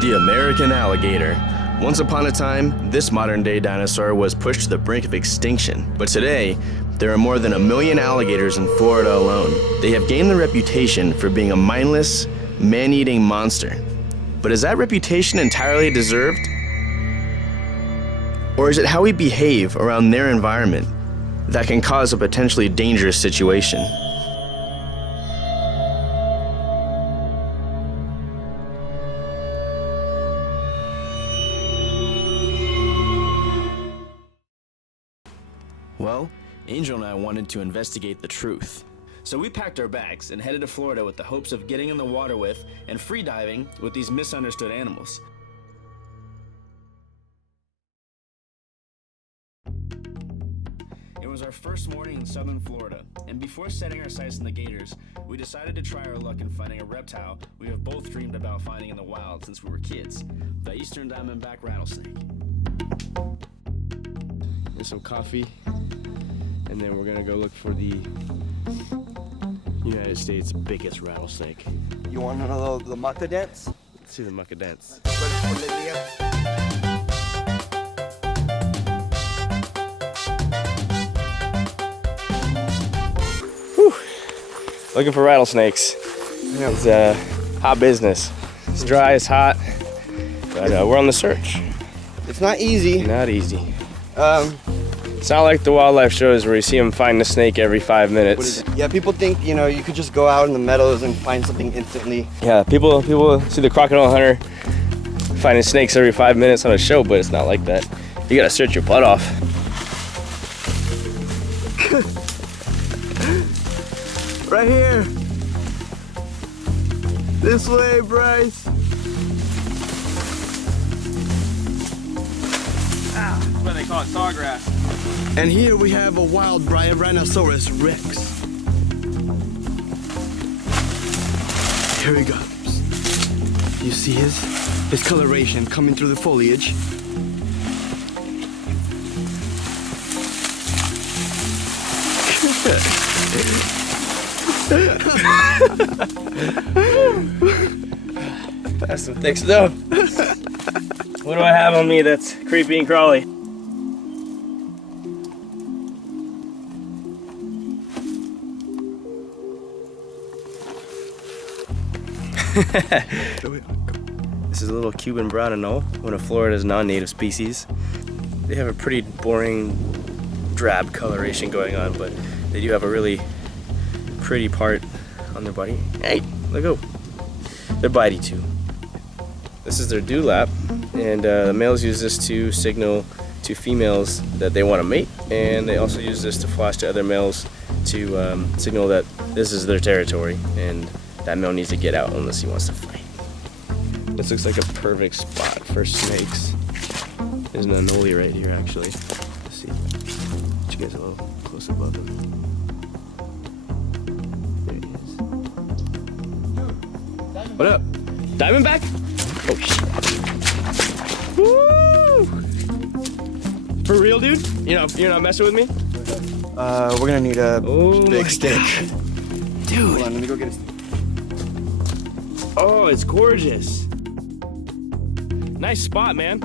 The American alligator. Once upon a time, this modern-day dinosaur was pushed to the brink of extinction. But today, there are more than 1 million alligators in Florida alone. They have gained the reputation for being a mindless, man-eating monster. But is that reputation entirely deserved? Or is it how we behave around their environment that can cause a potentially dangerous situation? Well, Angel and I wanted to investigate the truth. So we packed our bags and headed to Florida with the hopes of getting in the water with and free diving with these misunderstood animals. It was our first morning in southern Florida, and before setting our sights on the gators, we decided to try our luck in finding a reptile we have both dreamed about finding in the wild since we were kids, the eastern diamondback rattlesnake. There's some coffee, and then we're gonna go look for the United States' biggest rattlesnake. You want to know the mucka dance? Let's see the mucka dance. Whew. Looking for rattlesnakes. It's hot business. It's dry, it's hot, but we're on the search. It's not easy. Not easy. It's not like the wildlife shows where you see them find a snake every 5 minutes. Yeah, people think, you know, you could just go out in the meadows and find something instantly. Yeah, people see the crocodile hunter finding snakes every 5 minutes on a show, but it's not like that. You gotta search your butt off. Right here. This way, Bryce. That's what they call it, sawgrass. And here we have a wild Brontosaurus Rex. Here he goes. You see his coloration coming through the foliage. That's some thick stuff. What do I have on me that's creepy and crawly? This is a little Cuban brown anole, one of Florida's non-native species. They have a pretty boring drab coloration going on, but they do have a really pretty part on their body. Hey, look go. They're bitey too. This is their dewlap, and the males use this to signal to females that they want to mate, and they also use this to flash to other males to signal that this is their territory and that male needs to get out unless he wants to fight. This looks like a perfect spot for snakes. There's an anole right here, actually. Let's see. Get you guys a little close above him. There he is. What up? Diamondback? Oh shit. Woo! For real, dude? You're not messing with me? We're gonna need a big stick. God. Dude. Hold on, let me go get a stick. Oh, it's gorgeous. Nice spot, man.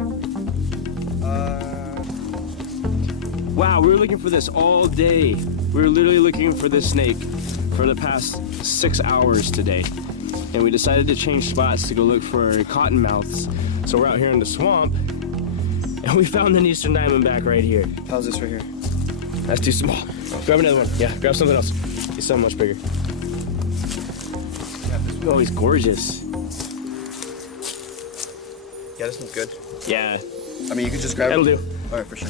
Wow, we were looking for this all day. We were literally looking for this snake for the past 6 hours today. And we decided to change spots to go look for cottonmouths. So we're out here in the swamp, and we found an eastern diamondback right here. How's this right here? That's too small. Grab another one. Yeah, grab something else. He's so much bigger. Oh, he's gorgeous. Yeah, this one's good. Yeah. I mean, you could just grab That'll it. do. All right, for sure.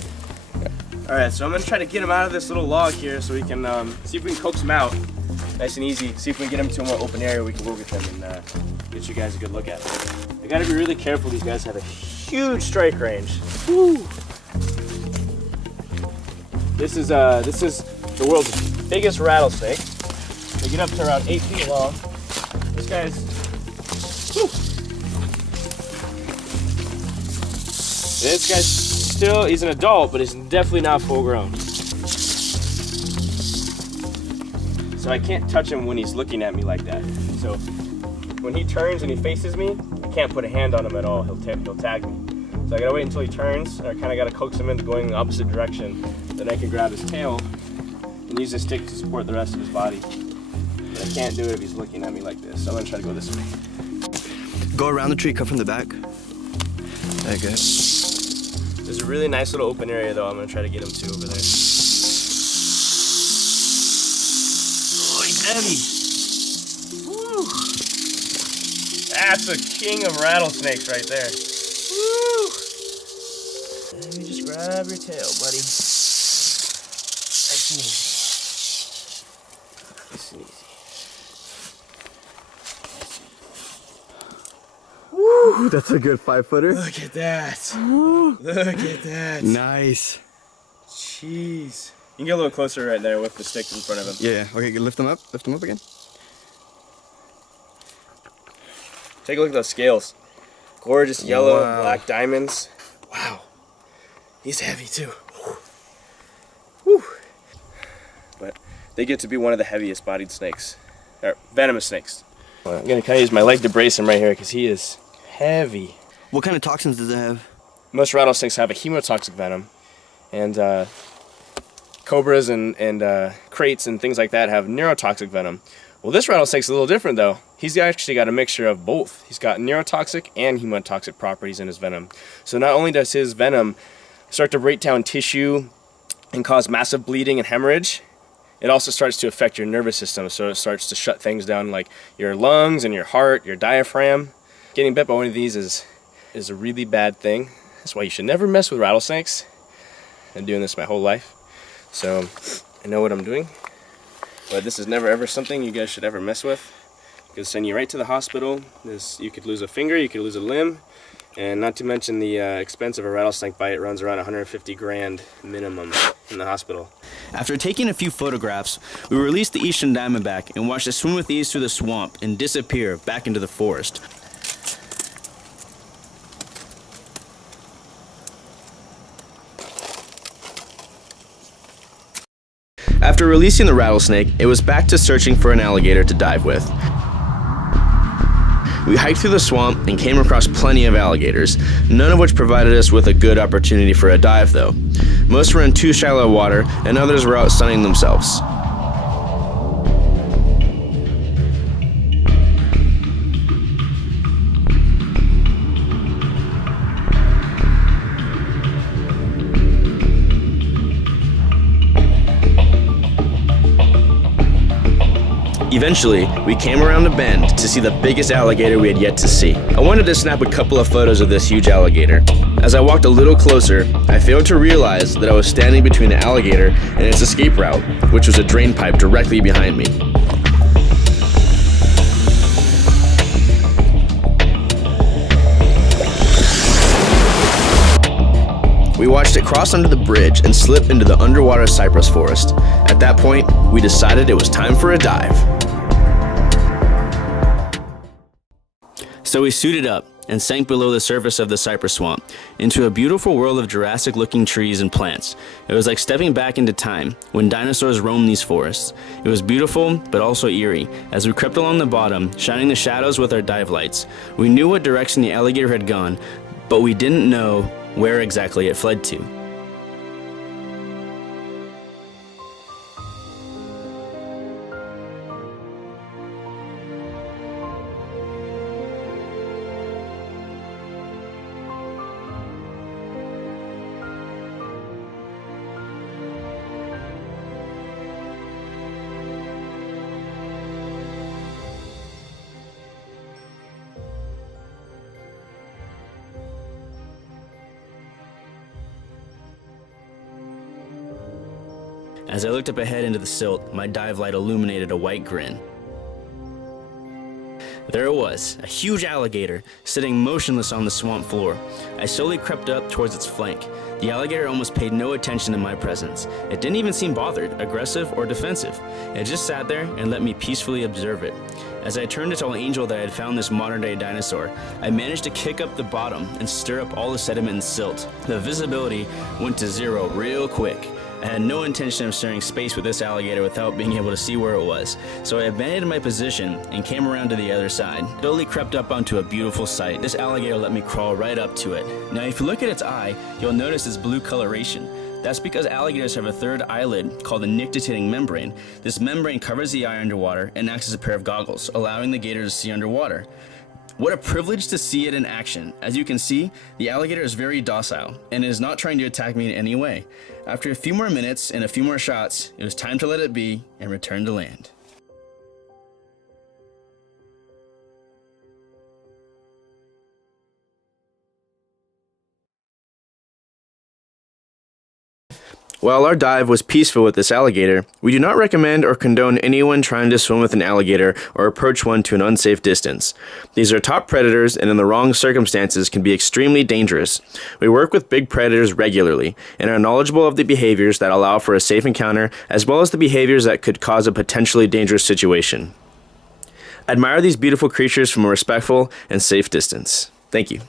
All right, so I'm gonna try to get him out of this little log here so we can see if we can coax him out. Nice and easy. See if we can get him to a more open area we can go with him and get you guys a good look at him. I gotta be really careful. These guys have a huge strike range. Woo. This is the world's biggest rattlesnake. They get up to around 8 feet long. This guy's, whew. This guy's still, he's an adult, but he's definitely not full grown. So I can't touch him when he's looking at me like that. So when he turns and he faces me, I can't put a hand on him at all. He'll tag me. So I gotta wait until he turns, and I kinda gotta coax him into going in the opposite direction. Then I can grab his tail and use this stick to support the rest of his body. But I can't do it if he's looking at me like this. So I'm gonna try to go this way. Go around the tree, cut from the back. Okay. There's a really nice little open area though. I'm gonna try to get him to over there. Oh, he's heavy. Woo. That's a king of rattlesnakes right there. Woo. Let me just grab your tail, buddy. Nice and easy. Nice and easy. Woo, that's a good 5-footer. Look at that. Look at that. Nice. Jeez. You can get a little closer right there with the stick in front of him. Yeah, okay, lift them up. Lift them up again. Take a look at those scales. Gorgeous yellow and Wow. black diamonds. Wow. He's heavy too. Whew. But they get to be one of the heaviest bodied snakes, or venomous snakes. I'm gonna kind of use my leg to brace him right here because he is heavy. What kind of toxins does it have? Most rattlesnakes have a hemotoxic venom, and cobras and kraits and things like that have neurotoxic venom. Well, this rattlesnake's a little different though. He's actually got a mixture of both. He's got neurotoxic and hemotoxic properties in his venom. So not only does his venom start to break down tissue and cause massive bleeding and hemorrhage, it also starts to affect your nervous system. So it starts to shut things down like your lungs and your heart, your diaphragm. Getting bit by one of these is a really bad thing. That's why you should never mess with rattlesnakes. I've been doing this my whole life, so I know what I'm doing. But this is never ever something you guys should ever mess with. It could send you right to the hospital. You could lose a finger, you could lose a limb, and not to mention the expense of a rattlesnake bite runs around 150 grand minimum in the hospital. After taking a few photographs, we released the eastern diamondback and watched it swim with ease through the swamp and disappear back into the forest. After releasing the rattlesnake, it was back to searching for an alligator to dive with. We hiked through the swamp and came across plenty of alligators, none of which provided us with a good opportunity for a dive though. Most were in too shallow water and others were out sunning themselves. Eventually, we came around a bend to see the biggest alligator we had yet to see. I wanted to snap a couple of photos of this huge alligator. As I walked a little closer, I failed to realize that I was standing between the alligator and its escape route, which was a drain pipe directly behind me. We watched it cross under the bridge and slip into the underwater cypress forest. At that point, we decided it was time for a dive. So we suited up and sank below the surface of the cypress swamp into a beautiful world of Jurassic-looking trees and plants. It was like stepping back into time when dinosaurs roamed these forests. It was beautiful, but also eerie, as we crept along the bottom, shining the shadows with our dive lights. We knew what direction the alligator had gone, but we didn't know where exactly it fled to. As I looked up ahead into the silt, my dive light illuminated a white grin. There it was, a huge alligator, sitting motionless on the swamp floor. I slowly crept up towards its flank. The alligator almost paid no attention to my presence. It didn't even seem bothered, aggressive, or defensive. It just sat there and let me peacefully observe it. As I turned to tell Angel that I had found this modern-day dinosaur, I managed to kick up the bottom and stir up all the sediment and silt. The visibility went to zero real quick. I had no intention of sharing space with this alligator without being able to see where it was, so I abandoned my position and came around to the other side. Slowly crept up onto a beautiful sight. This alligator let me crawl right up to it. Now if you look at its eye, you'll notice its blue coloration. That's because alligators have a third eyelid called the nictitating membrane. This membrane covers the eye underwater and acts as a pair of goggles, allowing the gator to see underwater. What a privilege to see it in action. As you can see, the alligator is very docile and is not trying to attack me in any way. After a few more minutes and a few more shots, it was time to let it be and return to land. While our dive was peaceful with this alligator, we do not recommend or condone anyone trying to swim with an alligator or approach one to an unsafe distance. These are top predators and in the wrong circumstances can be extremely dangerous. We work with big predators regularly and are knowledgeable of the behaviors that allow for a safe encounter as well as the behaviors that could cause a potentially dangerous situation. Admire these beautiful creatures from a respectful and safe distance. Thank you.